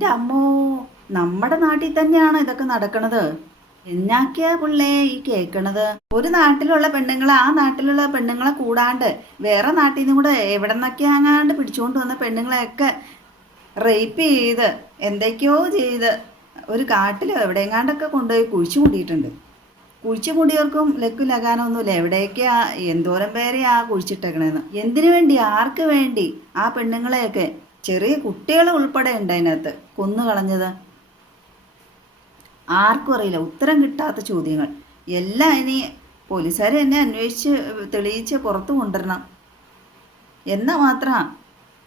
എന്റെ അമ്മോ നമ്മുടെ നാട്ടിൽ തന്നെയാണ് ഇതൊക്കെ നടക്കണത്? എന്നാക്കിയാ പുള്ളേ ഈ കേക്കണത്? ഒരു നാട്ടിലുള്ള പെണ്ണുങ്ങളെ ആ നാട്ടിലുള്ള പെണ്ണുങ്ങളെ കൂടാണ്ട് വേറെ നാട്ടിൽ നിന്നും കൂടെ എവിടെ നിന്നൊക്കെയാങ്ങാണ്ട് പിടിച്ചുകൊണ്ട് വന്ന പെണ്ണുങ്ങളെയൊക്കെ റേപ്പ് ചെയ്ത് എന്തൊക്കെയോ ചെയ്ത് ഒരു കാട്ടിലോ എവിടെയെങ്ങാണ്ടൊക്കെ കൊണ്ടുപോയി കുഴിച്ചു കൂടിയിട്ടുണ്ട് കുഴിച്ചു കൂടിയവർക്കും ലക്കു ലകാനൊന്നുമില്ല. എവിടേക്കാ എന്തോരം പേരെയാ കുഴിച്ചിട്ടേക്കണേന്ന്. എന്തിനു വേണ്ടി ആർക്ക് വേണ്ടി ആ പെണ്ണുങ്ങളെയൊക്കെ ചെറിയ കുട്ടികൾ ഉൾപ്പെടെ ഉണ്ട് അതിനകത്ത് കൊന്നു ആർക്കും അറിയില്ല. ഉത്തരം കിട്ടാത്ത ചോദ്യങ്ങൾ. എല്ലാം ഇനി പോലീസുകാർ എന്നെ അന്വേഷിച്ച് തെളിയിച്ച് പുറത്തു കൊണ്ടുവരണം. എന്നാൽ മാത്രം.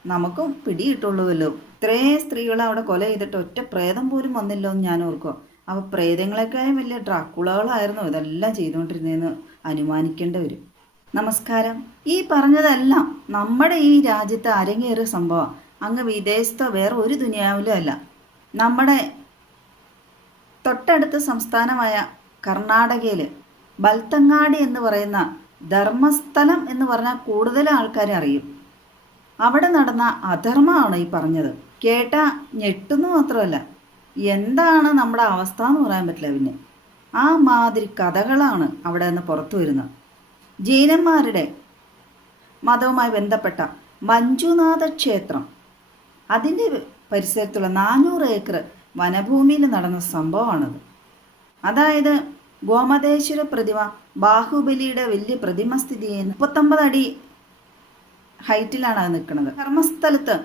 നമുക്കും പിടിയിട്ടുള്ളൂവല്ലോ ഇത്രയും സ്ത്രീകളെ അവിടെ കൊല ചെയ്തിട്ട് ഒറ്റ പ്രേതം പോലും വന്നില്ലോ എന്ന് ഞാൻ ഓർക്കുക അപ്പോൾ പ്രേതങ്ങളെക്കാളും വലിയ ഡ്രാക്കുളകളായിരുന്നു ഇതെല്ലാം ചെയ്തുകൊണ്ടിരുന്നതെന്ന് അനുമാനിക്കേണ്ടി വരും. നമസ്കാരം. ഈ പറഞ്ഞതെല്ലാം നമ്മുടെ ഈ രാജ്യത്ത് അരങ്ങേറിയ സംഭവം അങ്ങ് വിദേശത്തോ വേറെ ഒരു ദുനിയാവിലും അല്ല. നമ്മുടെ തൊട്ടടുത്ത സംസ്ഥാനമായ കർണാടകയിൽ ബൽത്തങ്ങാടി എന്ന് പറയുന്ന ധർമ്മസ്ഥലം എന്ന് പറഞ്ഞാൽ കൂടുതൽ ആൾക്കാർ അറിയും. അവിടെ നടന്ന അധർമ്മമാണ് ഈ പറഞ്ഞത്. കേട്ട ഞെട്ടുന്നു മാത്രമല്ല. എന്താണ് നമ്മുടെ അവസ്ഥ എന്ന് പറയാൻ പറ്റില്ല പിന്നെ. ആ മാതിരി കഥകളാണ് അവിടെ നിന്ന് പുറത്തു വരുന്നത്. ജീനന്മാരുടെ മതവുമായി ബന്ധപ്പെട്ട മഞ്ജുനാഥ ക്ഷേത്രം. അതിന്റെ പരിസരത്തുള്ള നാനൂറ് ഏക്കർ വനഭൂമിയിൽ നടന്ന സംഭവമാണത്. അതായത് ഗോമതേശ്വര പ്രതിമ ബാഹുബലിയുടെ വലിയ പ്രതിമ സ്ഥിതി ചെയ്യുന്ന മുപ്പത്തൊമ്പത് അടി ഹൈറ്റിലാണ് അത് നിൽക്കുന്നത്. കർമ്മസ്ഥലത്ത്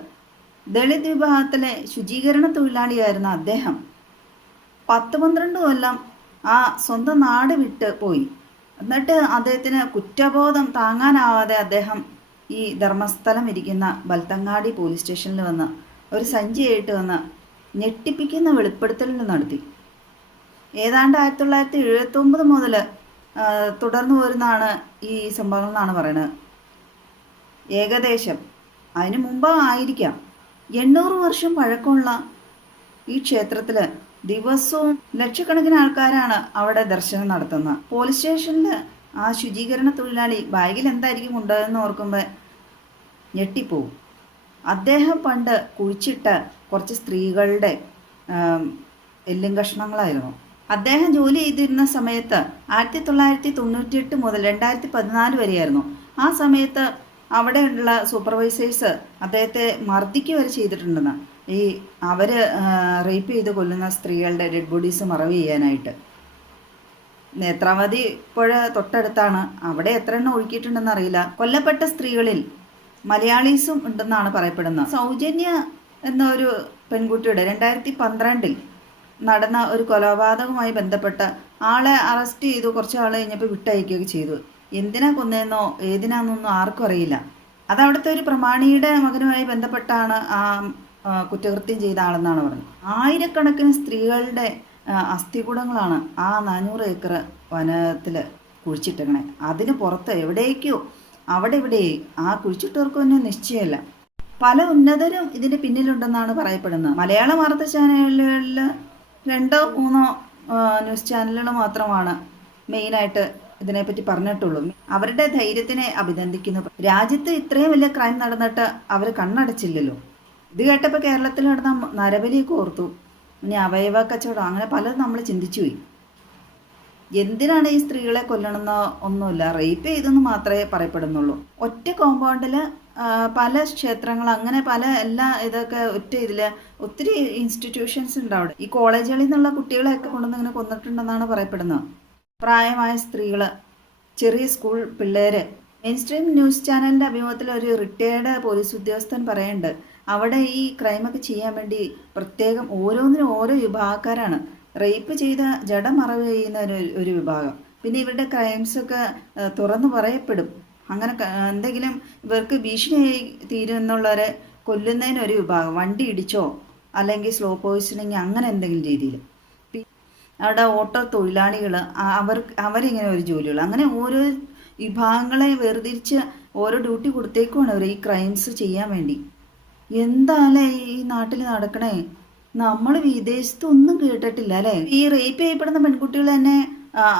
ദളിത് വിഭാഗത്തിലെ ശുചീകരണ തൊഴിലാളിയായിരുന്ന അദ്ദേഹം പത്ത് പന്ത്രണ്ട് കൊല്ലം ആ സ്വന്തം നാട് വിട്ട് പോയി. എന്നിട്ട് അദ്ദേഹത്തിന് കുറ്റബോധം താങ്ങാനാവാതെ അദ്ദേഹം ഈ ധർമ്മസ്ഥലം ഇരിക്കുന്ന ബൽത്തങ്ങാടി പോലീസ് സ്റ്റേഷനിൽ വന്ന് ഒരു സഞ്ചിയായിട്ട് വന്ന് ഞെട്ടിപ്പിക്കുന്ന വെളിപ്പെടുത്തലിന് നടത്തി. ഏതാണ്ട് ആയിരത്തി തൊള്ളായിരത്തി എഴുപത്തൊമ്പത് മുതൽ തുടർന്നു വരുന്നതാണ് ഈ സംഭവങ്ങൾ എന്നാണ് പറയുന്നത്. ഏകദേശം അതിന് മുമ്പ് ആയിരിക്കാം. എണ്ണൂറ് വർഷം പഴക്കമുള്ള ഈ ക്ഷേത്രത്തിൽ ദിവസവും ലക്ഷക്കണക്കിന് ആൾക്കാരാണ് അവിടെ ദർശനം നടത്തുന്നത്. പോലീസ് സ്റ്റേഷനിൽ ആ ശുചീകരണ തൊഴിലാളി ബാഗിൽ എന്തായിരിക്കും ഉണ്ടാകുന്ന ഓർക്കുമ്പോൾ ഞെട്ടിപ്പോവും. അദ്ദേഹം പണ്ട് കുഴിച്ചിട്ട കുറച്ച് സ്ത്രീകളുടെ എല്ലും കഷ്ണങ്ങളായിരുന്നു. അദ്ദേഹം ജോലി ചെയ്തിരുന്ന സമയത്ത് ആയിരത്തി തൊള്ളായിരത്തി തൊണ്ണൂറ്റിയെട്ട് മുതൽ രണ്ടായിരത്തി പതിനാല് വരെയായിരുന്നു. ആ സമയത്ത് അവിടെയുള്ള സൂപ്പർവൈസേഴ്സ് അദ്ദേഹത്തെ മർദ്ദിക്കുക വരെ ചെയ്തിട്ടുണ്ടെന്ന്. ഈ അവർ റേപ്പ് ചെയ്ത് കൊല്ലുന്ന സ്ത്രീകളുടെ ഡെഡ് ബോഡീസ് മറവ് ചെയ്യാനായിട്ട്. നേത്രാവതി പുഴ തൊട്ടടുത്താണ്. അവിടെ എത്ര എണ്ണം ഒഴുക്കിയിട്ടുണ്ടെന്ന് അറിയില്ല. കൊല്ലപ്പെട്ട സ്ത്രീകളിൽ മലയാളീസും ഉണ്ടെന്നാണ് പറയപ്പെടുന്നത്. സൗജന്യ എന്ന ഒരു പെൺകുട്ടിയുടെ രണ്ടായിരത്തി പന്ത്രണ്ടിൽ നടന്ന ഒരു കൊലപാതകവുമായി ബന്ധപ്പെട്ട് ആളെ അറസ്റ്റ് ചെയ്തു കുറച്ച് ആൾ കഴിഞ്ഞപ്പോൾ വിട്ടയക്കുകയൊക്കെ ചെയ്തു. എന്തിനാ കൊന്നതെന്നോ ഏതിനാന്നൊന്നും ആർക്കും അറിയില്ല. അത് അവിടുത്തെ ഒരു പ്രമാണിയുടെ മകനുമായി ബന്ധപ്പെട്ടാണ് ആ കുറ്റകൃത്യം ചെയ്ത ആളെന്നാണ് പറഞ്ഞത്. ആയിരക്കണക്കിന് സ്ത്രീകളുടെ അസ്ഥികൂടങ്ങളാണ് ആ നാനൂറ് ഏക്കർ വനത്തിൽ കുഴിച്ചിട്ടേക്കണേ അതിന് പുറത്ത് എവിടേക്കോ അവിടെ ഇവിടെ ആ കുഴിച്ചിട്ടവർക്ക് തന്നെ നിശ്ചയമല്ല. പല ഉന്നതരും ഇതിന് പിന്നിലുണ്ടെന്നാണ് പറയപ്പെടുന്നത്. മലയാള വാർത്താ ചാനലുകളിൽ രണ്ടോ മൂന്നോ ന്യൂസ് ചാനലുകൾ മാത്രമാണ് മെയിനായിട്ട് ഇതിനെപ്പറ്റി പറഞ്ഞിട്ടുള്ളൂ. അവരുടെ ധൈര്യത്തിനെ അഭിനന്ദിക്കുന്നു. രാജ്യത്ത് ഇത്രയും വലിയ ക്രൈം നടന്നിട്ട് അവർ കണ്ണടച്ചില്ലല്ലോ. ഇത് കേട്ടപ്പോൾ കേരളത്തിൽ നടന്ന നരബലിയൊക്കെ ഓർത്തു. ഇനി അവയവ കച്ചവടം അങ്ങനെ പലതും നമ്മൾ ചിന്തിച്ചു പോയി. എന്തിനാണ് ഈ സ്ത്രീകളെ കൊല്ലണമെന്ന് ഒന്നുമില്ല. റേപ്പ് ചെയ്തെന്ന് മാത്രമേ പറയപ്പെടുന്നുള്ളൂ. ഒറ്റ കോമ്പൗണ്ടിൽ പല ക്ഷേത്രങ്ങൾ അങ്ങനെ പല എല്ലാ ഇതൊക്കെ ഒറ്റ ഇതിൽ ഒത്തിരി ഇൻസ്റ്റിറ്റ്യൂഷൻസ് ഉണ്ട് അവിടെ. ഈ കോളേജുകളിൽ നിന്നുള്ള കുട്ടികളെയൊക്കെ കൊണ്ടുവന്ന് ഇങ്ങനെ കൊന്നിട്ടുണ്ടെന്നാണ് പറയപ്പെടുന്നത്. പ്രായമായ സ്ത്രീകൾ ചെറിയ സ്കൂൾ പിള്ളേർ മെയിൻ സ്ട്രീം ന്യൂസ് ചാനലിന്റെ അഭിമുഖത്തിൽ ഒരു റിട്ടയേർഡ് പോലീസ് ഉദ്യോഗസ്ഥൻ പറയുന്നുണ്ട്. അവിടെ ഈ ക്രൈമൊക്കെ ചെയ്യാൻ വേണ്ടി പ്രത്യേകം ഓരോന്നിനും ഓരോ വിഭാഗക്കാരാണ്. റേപ്പ് ചെയ്ത ജഡം മറവ് ചെയ്യുന്ന ഒരു ഒരു വിഭാഗം. പിന്നെ ഇവരുടെ ക്രൈംസൊക്കെ തുറന്നു പറയപ്പെടും. അങ്ങനെ എന്തെങ്കിലും ഇവർക്ക് ഭീഷണിയായി തീരുമെന്നുള്ളവരെ കൊല്ലുന്നതിന് ഒരു വിഭാഗം. വണ്ടി ഇടിച്ചോ അല്ലെങ്കിൽ സ്ലോ പോയിസണിങ് അങ്ങനെ എന്തെങ്കിലും രീതിയിൽ. അവിടെ ഓട്ടോ തൊഴിലാളികൾ അവർ അവരിങ്ങനെ ഒരു ജോലികൾ. അങ്ങനെ ഓരോ വിഭാഗങ്ങളെ വേർതിരിച്ച് ഓരോ ഡ്യൂട്ടി കൊടുത്തേക്കുമാണ് അവർ ഈ ക്രൈംസ് ചെയ്യാൻ വേണ്ടി. എന്താല്ലേ ഈ നാട്ടിൽ നടക്കണേ? നമ്മൾ വിദേശത്ത് ഒന്നും കേട്ടിട്ടില്ല അല്ലേ? ഈ റേപ്പ് ചെയ്യപ്പെടുന്ന പെൺകുട്ടികൾ തന്നെ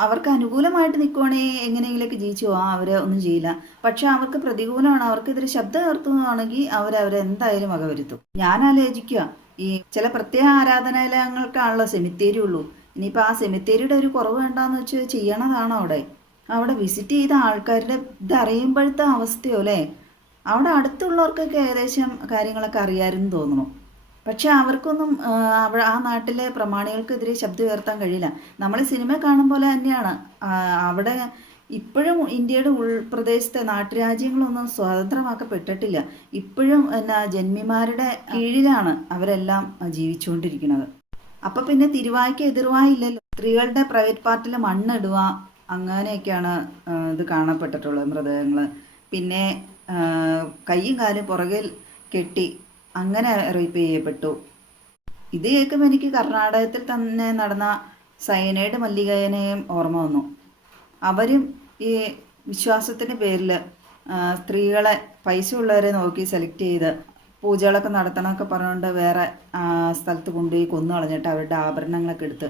അവർക്ക് അനുകൂലമായിട്ട് നിൽക്കുവാണെങ്കിൽ എങ്ങനെയെങ്കിലൊക്കെ ജീവിച്ചു? പോവാ അവരെ ഒന്നും ചെയ്യില്ല. പക്ഷെ അവർക്ക് പ്രതികൂലമാണ്. അവർക്കെതിരെ ശബ്ദം ഉയർത്തുകയാണെങ്കിൽ അവരവരെന്തായാലും വകവരുത്തും. ഞാൻ ആലോചിക്കുക ഈ ചില പ്രത്യേക ആരാധനാലയങ്ങൾക്കാണല്ലോ സെമിത്തേരി ഉള്ളൂ. ഇനിയിപ്പോൾ ആ സെമിത്തേരിയുടെ ഒരു കുറവ് വേണ്ടാന്ന് വെച്ച് ചെയ്യണതാണോ അവിടെ? അവിടെ വിസിറ്റ് ചെയ്ത ആൾക്കാരുടെ ഇത് അറിയുമ്പോഴത്തെ അവസ്ഥയോ അല്ലേ? അവിടെ അടുത്തുള്ളവർക്കൊക്കെ ഏകദേശം കാര്യങ്ങളൊക്കെ അറിയാമെന്ന് തോന്നുന്നു. പക്ഷെ അവർക്കൊന്നും അവ- ആ നാട്ടിലെ പ്രമാണികൾക്കെതിരെ ശബ്ദം ഉയർത്താൻ കഴിയില്ല. നമ്മൾ സിനിമ കാണും പോലെ തന്നെയാണ്. അവിടെ ഇപ്പോഴും ഇന്ത്യയുടെ ഉൾപ്രദേശത്തെ നാട്ടുരാജ്യങ്ങളൊന്നും സ്വതന്ത്രമാക്കപ്പെട്ടിട്ടില്ല. ഇപ്പോഴും എന്നാ ജന്മിമാരുടെ കീഴിലാണ് അവരെല്ലാം ജീവിച്ചുകൊണ്ടിരിക്കുന്നത്. അപ്പൊ പിന്നെ തിരുവായ്ക്ക് എതിർവായില്ലല്ലോ. സ്ത്രീകളുടെ പ്രൈവറ്റ് പാർട്ടിൽ മണ്ണിടുക അങ്ങനെയൊക്കെയാണ് ഇത് കാണപ്പെട്ടിട്ടുള്ളത് മൃതദേഹങ്ങൾ പിന്നെ കൈയും കാലും പുറകിൽ കെട്ടി അങ്ങനെ റേപ്പ് ചെയ്യപ്പെട്ടു. ഇത് കേൾക്കുമ്പോൾ എനിക്ക് കർണാടകത്തിൽ തന്നെ നടന്ന സയനൈഡ് മല്ലികയനെയും ഓർമ്മ വന്നു. അവരും ഈ വിശ്വാസത്തിന്റെ പേരിൽ സ്ത്രീകളെ പൈസ ഉള്ളവരെ നോക്കി സെലക്ട് ചെയ്ത് പൂജകളൊക്കെ നടത്തണമൊക്കെ പറഞ്ഞുകൊണ്ട് വേറെ സ്ഥലത്ത് കൊണ്ടുപോയി കൊന്നു കളഞ്ഞിട്ട് അവരുടെ ആഭരണങ്ങളൊക്കെ എടുത്ത്.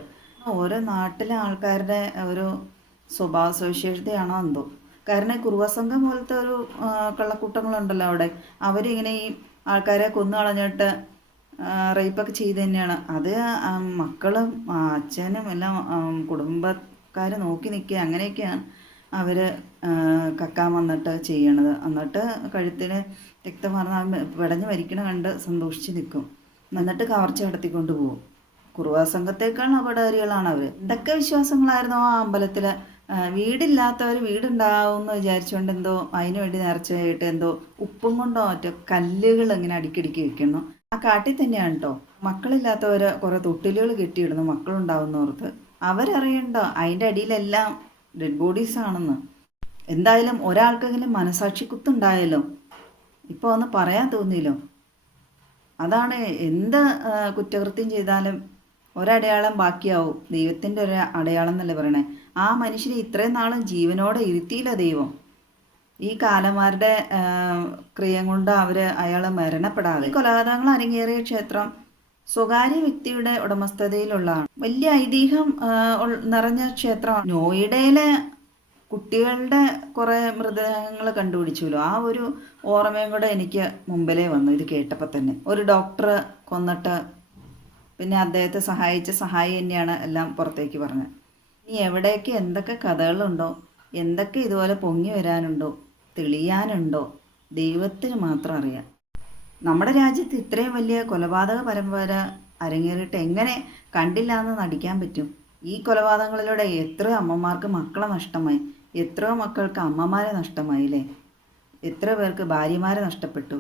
ഓരോ നാട്ടിലെ ആൾക്കാരുടെ ഒരു സ്വഭാവ സവിശേഷതയാണോ എന്തോ. കാരണം ഈ കുറുവസംഘം പോലത്തെ ഒരു കള്ളക്കൂട്ടങ്ങളുണ്ടല്ലോ അവിടെ. അവരിങ്ങനെ ഈ ആൾക്കാരെ കൊന്നു കളഞ്ഞിട്ട് റേപ്പൊക്കെ ചെയ്ത് തന്നെയാണ്. അത് മക്കളും അച്ഛനും എല്ലാം കുടുംബക്കാർ നോക്കി നിൽക്കുക. അങ്ങനെയൊക്കെയാണ് അവർ കക്കാൻ വന്നിട്ട് ചെയ്യണത്. എന്നിട്ട് കഴുത്തിന് രക്തം പറഞ്ഞ പിടഞ്ഞ് മരിക്കണ കണ്ട് സന്തോഷിച്ച് നിൽക്കും. എന്നിട്ട് കവർച്ച നടത്തിക്കൊണ്ട് പോകും. കുറുവാ സംഘത്തേക്കാൾ അപകടകാരികളാണ് അവർ എന്തൊക്കെ വിശ്വാസങ്ങളായിരുന്നു ആ അമ്പലത്തിൽ വീടില്ലാത്തവർ വീടുണ്ടാവും എന്ന് വിചാരിച്ചുകൊണ്ട് എന്തോ അതിന് വേണ്ടി നേർച്ചയായിട്ട് എന്തോ ഉപ്പും കൊണ്ടോ മറ്റോ കല്ലുകൾ ഇങ്ങനെ അടിക്കടിക്ക് വെക്കുന്നു. ആ കാട്ടിൽ തന്നെയാണ് കേട്ടോ മക്കളില്ലാത്തവർ കുറേ തൊട്ടിലുകൾ കെട്ടിയിടുന്നു. മക്കളുണ്ടാവുന്നവർക്ക് അവരറിയണ്ടോ? അതിന്റെ അടിയിലെല്ലാം ഡെഡ് ബോഡീസ് ആണെന്ന്. എന്തായാലും ഒരാൾക്കെങ്കിലും മനസാക്ഷി കുത്തുണ്ടായല്ലോ? ഇപ്പോൾ ഒന്ന് പറയാൻ തോന്നിയല്ലോ? അതാണ് എന്ത് കുറ്റകൃത്യം ചെയ്താലും ഒരടയാളം ബാക്കിയാവും. ദൈവത്തിന്റെ ഒരു അടയാളം എന്നല്ലേ പറയണേ? ആ മനുഷ്യനെ ഇത്രയും നാളും ജീവനോടെ ഇരുത്തിയില്ല ദൈവം. ഈ കാലന്മാരുടെ ക്രിയ കൊണ്ട് അവർ അയാളെ മരണപ്പെടാതെ കൊലപാതകങ്ങൾ അരങ്ങേറിയ ക്ഷേത്രം സ്വകാര്യ വ്യക്തിയുടെ ഉടമസ്ഥതയിലുള്ളതാണ്. വലിയ ഐതിഹ്യം നിറഞ്ഞ ക്ഷേത്രമാണ്. നോയിഡയിലെ കുട്ടികളുടെ കുറേ മൃതദേഹങ്ങൾ കണ്ടുപിടിച്ചുല്ലോ ആ ഒരു ഓർമ്മയും കൂടെ എനിക്ക് മുമ്പിലേ വന്നു. ഇത് കേട്ടപ്പോൾ തന്നെ. ഒരു ഡോക്ടർ കൊന്നിട്ട് പിന്നെ അദ്ദേഹത്തെ സഹായിച്ച സഹായി തന്നെയാണ് എല്ലാം പുറത്തേക്ക് പറഞ്ഞത്. ഇനി എവിടെയൊക്കെ എന്തൊക്കെ കഥകളുണ്ടോ എന്തൊക്കെ ഇതുപോലെ പൊങ്ങി വരാനുണ്ടോ തെളിയാനുണ്ടോ ദൈവത്തിന് മാത്രം അറിയാം. നമ്മുടെ രാജ്യത്ത് ഇത്രയും വലിയ കൊലപാതക പരമ്പര അരങ്ങേറിയിട്ട് എങ്ങനെ കണ്ടില്ല എന്ന് നടിക്കാൻ പറ്റും? ഈ കൊലപാതകങ്ങളിലൂടെ എത്രയോ അമ്മമാർക്ക് മക്കളെ നഷ്ടമായി എത്രയോ മക്കൾക്ക് അമ്മമാരെ നഷ്ടമായി അല്ലേ എത്ര പേർക്ക് ഭാര്യമാരെ നഷ്ടപ്പെട്ടു.